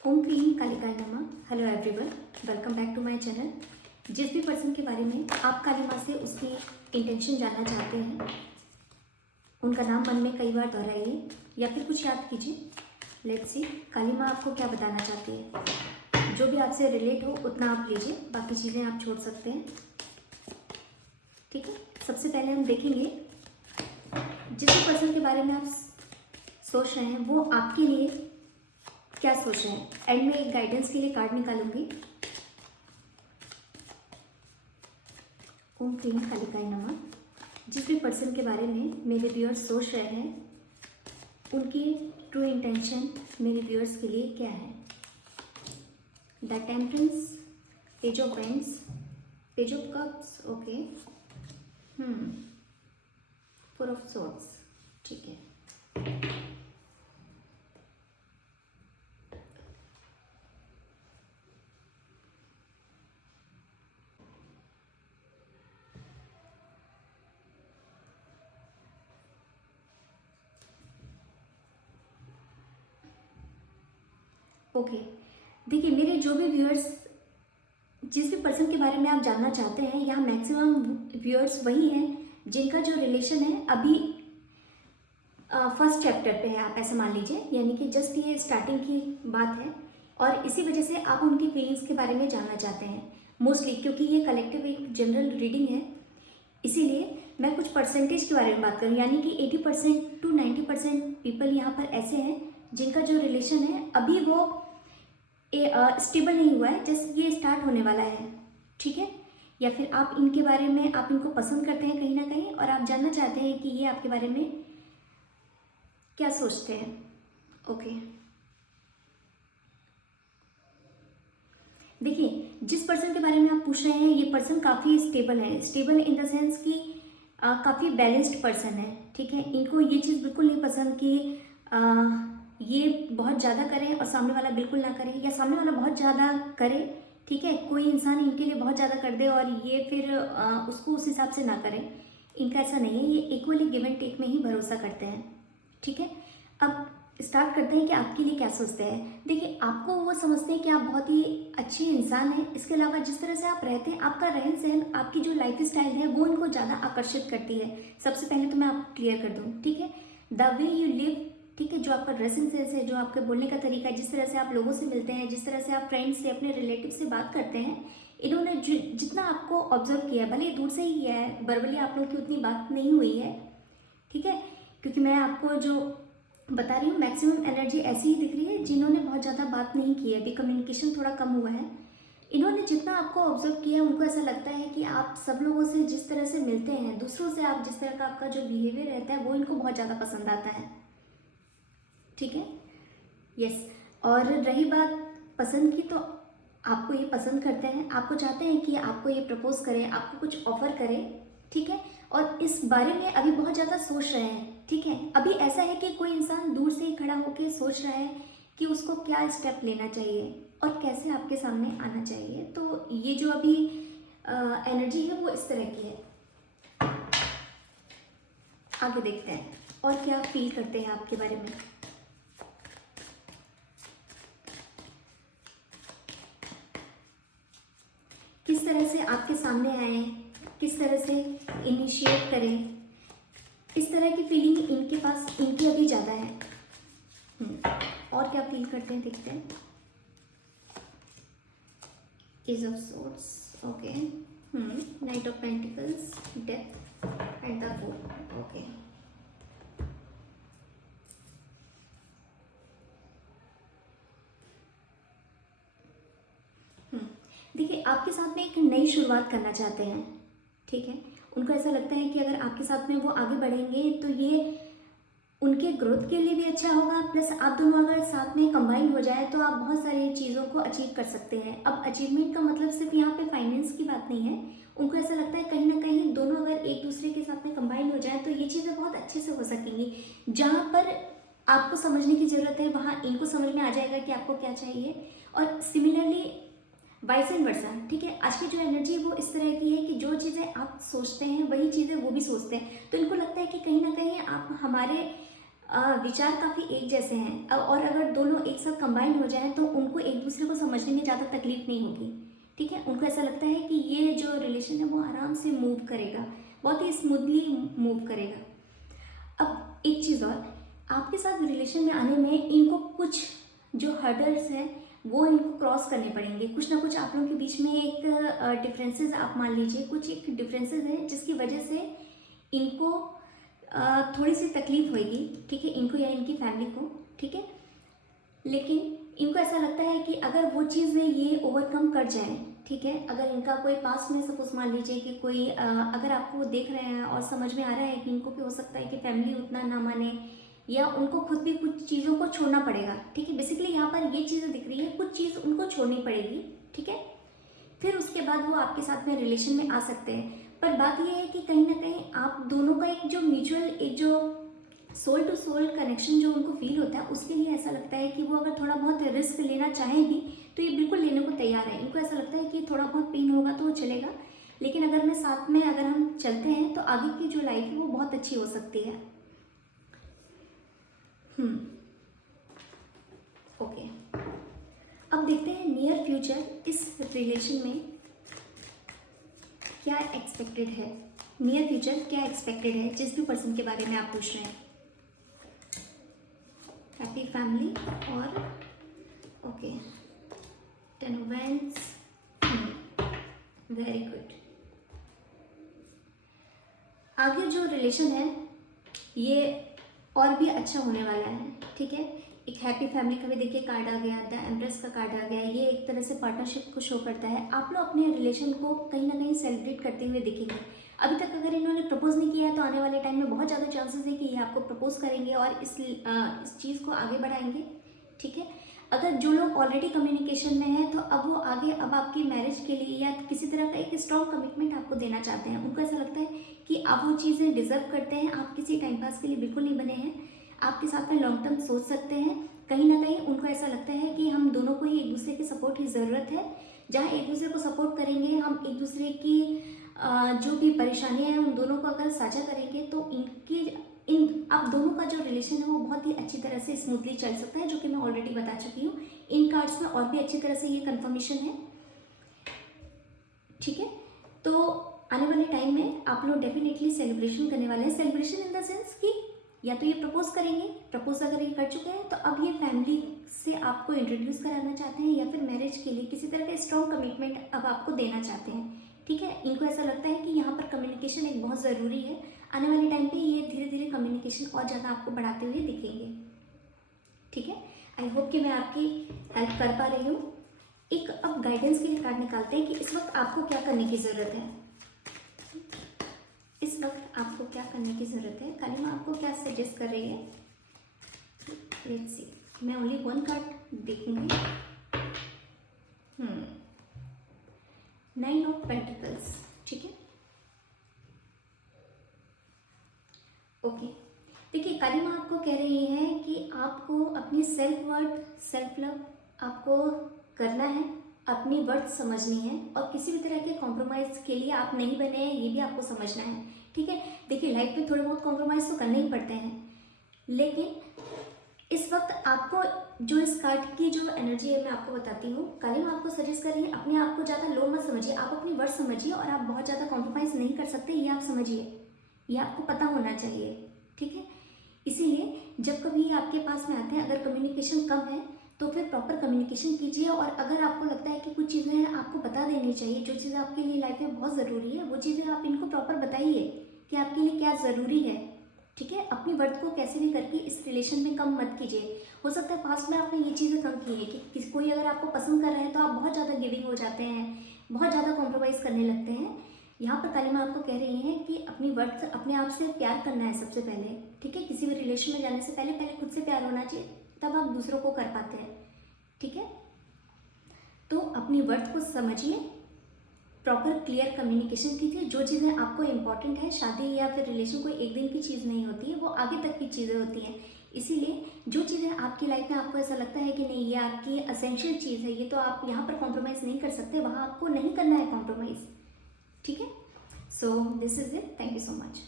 ओम क्लीम कालिकाय नमः। Hello everyone, welcome back to my channel. जिस भी पर्सन के बारे में आप काली माँ से उसकी इंटेंशन जानना चाहते हैं, उनका नाम मन में कई बार दोहराइए या फिर कुछ याद कीजिए। लेट्स सी काली माँ आपको क्या बताना चाहती है। जो भी आपसे रिलेट हो उतना आप लीजिए, बाकी चीज़ें आप छोड़ सकते हैं। ठीक है, सबसे पहले हम देखेंगे जिस भी पर्सन के बारे में आप सोच रहे हैं वो आपके लिए क्या सोच रहे हैं। एंड में एक गाइडेंस के लिए कार्ड निकालूंगी। ओम क्लीम कालिकाय नमः। जिस भी पर्सन के बारे में मेरे व्यूअर्स सोच रहे हैं, उनकी ट्रू इंटेंशन मेरे व्यूअर्स के लिए क्या है। The temperance, page of vends, page of cups, okay, four of swords, ठीक है। ओके, देखिए मेरे जो भी व्यूअर्स, जिस भी पर्सन के बारे में आप जानना चाहते हैं, यहाँ मैक्सिमम व्यूअर्स वही हैं जिनका जो रिलेशन है अभी फर्स्ट चैप्टर पे है, आप ऐसे मान लीजिए, यानी कि जस्ट ये स्टार्टिंग की बात है। और इसी वजह से आप उनकी फीलिंग्स के बारे में जानना चाहते हैं मोस्टली, क्योंकि ये कलेक्टिव एक जनरल रीडिंग है। इसीलिए मैं कुछ परसेंटेज के बारे में बात करूँ, यानी कि 80% to 90% पीपल यहाँ पर ऐसे हैं जिनका जो रिलेशन है अभी वो स्टेबल नहीं हुआ है, जस्ट ये स्टार्ट होने वाला है। ठीक है, या फिर आप इनके बारे में, आप इनको पसंद करते हैं कहीं ना कहीं और आप जानना चाहते हैं कि ये आपके बारे में क्या सोचते हैं। ओके, देखिए जिस पर्सन के बारे में आप पूछ रहे हैं ये पर्सन काफ़ी स्टेबल है। स्टेबल इन द सेंस कि काफ़ी बैलेंस्ड पर्सन है। ठीक है, इनको ये चीज़ बिल्कुल नहीं पसंद कि ये बहुत ज़्यादा करें और सामने वाला बिल्कुल ना करे, या सामने वाला बहुत ज़्यादा करे, ठीक है, कोई इंसान इनके लिए बहुत ज़्यादा कर दे और ये फिर उसको उस हिसाब से ना करें। इनका ऐसा नहीं है, ये इक्वली गिव एंड टेक में ही भरोसा करते हैं। ठीक है, अब स्टार्ट करते हैं कि आपके लिए क्या सोचते हैं। देखिए आपको वो समझते हैं कि आप बहुत ही अच्छे इंसान हैं। इसके अलावा जिस तरह से आप रहते हैं, आपका रहन सहन, आपकी जो लाइफ स्टाइल है वो इनको ज़्यादा आकर्षित करती है। सबसे पहले तो मैं आपको क्लियर कर दूँ, ठीक है, द वे यू लिव, ठीक है, जो आपका ड्रेसिंग सेंस है, जो आपके बोलने का तरीका है, जिस तरह से आप लोगों से मिलते हैं, जिस तरह से आप फ्रेंड्स से, अपने रिलेटिव से बात करते हैं, इन्होंने जितना आपको ऑब्जर्व किया है, भले ही दूर से ही किया है, वर्बली आप लोग की उतनी बात नहीं हुई है। ठीक है, क्योंकि मैं आपको जो बता रही हूँ मैक्सिमम एनर्जी ऐसी ही दिख रही है जिन्होंने बहुत ज़्यादा बात नहीं की है, अभी कम्युनिकेशन थोड़ा कम हुआ है। इन्होंने जितना आपको ऑब्जर्व किया है, उनको ऐसा लगता है कि आप सब लोगों से जिस तरह से मिलते हैं, दूसरों से आप जिस तरह का आपका जो बिहेवियर रहता है वो इनको बहुत ज़्यादा पसंद आता है। ठीक है, यस। और रही बात पसंद की, तो आपको ये पसंद करते हैं, आपको चाहते हैं कि आपको ये प्रपोज करें, आपको कुछ ऑफर करें। ठीक है, और इस बारे में अभी बहुत ज़्यादा सोच रहे हैं। ठीक है, अभी ऐसा है कि कोई इंसान दूर से ही खड़ा होकर सोच रहा है कि उसको क्या स्टेप लेना चाहिए और कैसे आपके सामने आना चाहिए। तो ये जो अभी एनर्जी है वो इस तरह की है। आगे देखते हैं और क्या फील करते हैं आपके बारे में। किस तरह से आपके सामने आए, किस तरह से इनिशिएट करें, इस तरह की फीलिंग इनके पास, इनकी अभी ज़्यादा है। और क्या फील करते हैं देखते हैं। Ace of swords, okay, knight of pentacles, death and the fool, okay. देखिए आपके साथ में एक नई शुरुआत करना चाहते हैं। ठीक है, उनको ऐसा लगता है कि अगर आपके साथ में वो आगे बढ़ेंगे तो ये उनके ग्रोथ के लिए भी अच्छा होगा, प्लस आप दोनों अगर साथ में कंबाइन हो जाए तो आप बहुत सारी चीज़ों को अचीव कर सकते हैं। अब अचीवमेंट का मतलब सिर्फ यहाँ पे फाइनेंस की बात नहीं है। उनको ऐसा लगता है कहीं ना कहीं दोनों अगर एक दूसरे के साथ में कंबाइन हो जाए तो ये चीज़ें बहुत अच्छे से हो सकेंगी। जहाँ पर आपको समझने की ज़रूरत है वहाँ इनको समझ में आ जाएगा कि आपको क्या चाहिए। और सिमिलरली वाइस एंड वर्सा। ठीक है, आज की जो एनर्जी है वो इस तरह की है कि जो चीज़ें आप सोचते हैं वही चीज़ें वो भी सोचते हैं। तो इनको लगता है कि कहीं ना कहीं आप हमारे विचार काफ़ी एक जैसे हैं, और अगर दोनों एक साथ कंबाइन हो जाएं तो उनको एक दूसरे को समझने में ज़्यादा तकलीफ नहीं होगी। ठीक है, उनको ऐसा लगता है कि ये जो रिलेशन है वो आराम से मूव करेगा, बहुत ही स्मूथली मूव करेगा। अब एक चीज़ और, आपके साथ रिलेशन में आने में इनको कुछ जो हर्डल्स हैं वो इनको क्रॉस करने पड़ेंगे। कुछ ना कुछ आप लोगों के बीच में एक डिफरेंसेस, आप मान लीजिए कुछ एक डिफरेंसेस हैं जिसकी वजह से इनको थोड़ी सी तकलीफ होगी। ठीक है, इनको या इनकी फैमिली को। ठीक है, लेकिन इनको ऐसा लगता है कि अगर वो चीज़ें ये ओवरकम कर जाएं, ठीक है, अगर इनका कोई पास्ट में सपोज मान लीजिए कि कोई अगर आपको वो देख रहे हैं और समझ में आ रहा है कि इनको भी हो सकता है कि फैमिली उतना ना माने या उनको खुद भी कुछ चीज़ों को छोड़ना पड़ेगा। ठीक है, बेसिकली यहाँ पर ये चीज़ें दिख रही है, कुछ चीज़ उनको छोड़नी पड़ेगी। ठीक है, फिर उसके बाद वो आपके साथ में रिलेशन में आ सकते हैं। पर बात ये है कि कहीं ना कहीं आप दोनों का एक जो म्यूचुअल, एक जो सोल टू सोल कनेक्शन जो उनको फील होता है, उसके लिए ऐसा लगता है कि वो अगर थोड़ा बहुत रिस्क लेना चाहें भी तो ये बिल्कुल लेने को तैयार है। इनको ऐसा लगता है कि थोड़ा बहुत पेन होगा तो वो चलेगा, लेकिन अगर मैं साथ में अगर हम चलते हैं तो आगे की जो लाइफ है वो बहुत अच्छी हो सकती है। ओके, अब देखते हैं नियर फ्यूचर इस रिलेशन में क्या एक्सपेक्टेड है। नियर फ्यूचर क्या एक्सपेक्टेड है जिस भी पर्सन के बारे में आप पूछ रहे हैं। हैप्पी फैमिली और okay, 10 of wands, very good. आगे जो रिलेशन है ये और भी अच्छा होने वाला है। ठीक है, एक हैप्पी फैमिली का भी देखिए कार्ड आ गया, द एम्प्रेस का कार्ड आ गया। ये एक तरह से पार्टनरशिप को शो करता है। आप लोग अपने रिलेशन को कहीं ना कहीं सेलिब्रेट करते हुए दिखेंगे। अभी तक अगर इन्होंने प्रपोज नहीं किया है तो आने वाले टाइम में बहुत ज़्यादा चांसेस है कि ये आपको प्रपोज करेंगे और इस चीज़ को आगे बढ़ाएंगे। ठीक है, अगर जो लोग ऑलरेडी कम्युनिकेशन में हैं तो अब वो आगे अब आपकी मैरिज के लिए या किसी तरह का एक स्ट्रॉन्ग कमिटमेंट आपको देना चाहते हैं। उनको ऐसा लगता है कि आप वो चीज़ें डिजर्व करते हैं, आप किसी टाइम पास के लिए बिल्कुल नहीं बने हैं, आपके साथ में लॉन्ग टर्म सोच सकते हैं। कहीं ना कहीं उनको ऐसा लगता है कि हम दोनों को ही एक दूसरे की सपोर्ट की ज़रूरत है। जहाँ एक दूसरे को सपोर्ट करेंगे, हम एक दूसरे की जो भी परेशानियां हैं उन दोनों को अगर साझा करेंगे तो इन आप दोनों का जो रिलेशन है वो बहुत ही अच्छी तरह से स्मूथली चल सकता है, जो कि मैं ऑलरेडी बता चुकी हूँ। इन कार्ड्स में और भी अच्छी तरह से ये कंफर्मेशन है। ठीक है, तो आने वाले टाइम में आप लोग डेफिनेटली सेलिब्रेशन करने वाले हैं। सेलिब्रेशन इन द सेंस कि या तो ये प्रपोज करेंगे, प्रपोज अगर ये कर चुके हैं तो अब ये फैमिली से आपको इंट्रोड्यूस कराना चाहते हैं या फिर मैरिज के लिए किसी तरह का स्ट्रॉन्ग कमिटमेंट अब आपको देना चाहते हैं। ठीक है, इनको ऐसा लगता है कि यहाँ पर कम्युनिकेशन एक बहुत ज़रूरी है। आने वाले टाइम पे ये धीरे धीरे कम्युनिकेशन और ज़्यादा आपको बढ़ाते हुए दिखेंगे। ठीक है, आई होप कि मैं आपकी हेल्प कर पा रही हूँ। एक अब गाइडेंस के लिए कार्ड निकालते हैं कि इस वक्त आपको क्या करने की ज़रूरत है। इस वक्त आपको क्या करने की ज़रूरत है, काली माँ आपको क्या सजेस्ट कर रही है। लेट्स सी, मैं ओनली वन कार्ड देखूंगी। 9 ऑफ पेंटिकल्स। ठीक है, ओके, देखिए काली माँ आपको कह रही है कि आपको अपनी सेल्फ वर्थ, सेल्फ लव आपको करना है, अपनी वर्थ समझनी है और किसी भी तरह के कॉम्प्रोमाइज़ के लिए आप नहीं बने हैं, ये भी आपको समझना है। ठीक है, देखिए लाइफ में थोड़े बहुत कॉम्प्रोमाइज़ तो करने ही पड़ते हैं, लेकिन इस वक्त आपको जो इस कार्ड की जो एनर्जी है मैं आपको बताती हूँ। काली माँ आपको सजेस्ट कर रही है अपने आप को ज़्यादा लो मत समझिए, आप अपनी वर्थ समझिए और आप बहुत ज़्यादा कॉम्प्रोमाइज़ नहीं कर सकते, ये आप समझिए, ये आपको पता होना चाहिए। ठीक है, इसीलिए जब कभी ये आपके पास में आते हैं, अगर कम्युनिकेशन कम है तो फिर प्रॉपर कम्युनिकेशन कीजिए। और अगर आपको लगता है कि कुछ चीज़ें आपको बता देनी चाहिए, जो चीज़ें आपके लिए लाइफ में बहुत ज़रूरी है, वो चीज़ें आप इनको प्रॉपर बताइए कि आपके लिए क्या ज़रूरी है। ठीक है, अपनी वर्थ को कैसे भी करके इस रिलेशन में कम मत कीजिए। हो सकता है पास्ट में आपने ये चीज़ें कम की है कि कोई अगर आपको पसंद कर रहा है तो आप बहुत ज़्यादा गिविंग हो जाते हैं, बहुत ज़्यादा कॉम्प्रोमाइज़ करने लगते हैं। यहाँ पर काली माँ आपको कह रही हैं कि अपनी वर्थ, अपने आप से प्यार करना है सबसे पहले। ठीक है, किसी भी रिलेशन में जाने से पहले खुद से प्यार होना चाहिए, तब आप दूसरों को कर पाते हैं। ठीक है, तो अपनी वर्थ को समझिए, प्रॉपर क्लियर कम्युनिकेशन कीजिए। जो चीज़ें आपको इम्पॉर्टेंट है, शादी या फिर रिलेशन कोई एक दिन की चीज़ नहीं होती है, वो आगे तक की चीज़ें होती हैं। इसीलिए जो चीज़ें आपकी लाइफ में आपको ऐसा लगता है कि नहीं ये आपकी असेंशियल चीज़ है, ये तो आप यहाँ पर कॉम्प्रोमाइज़ नहीं कर सकते, वहाँ आपको नहीं करना है कॉम्प्रोमाइज़। ठीक है, so this is it, thank you so much.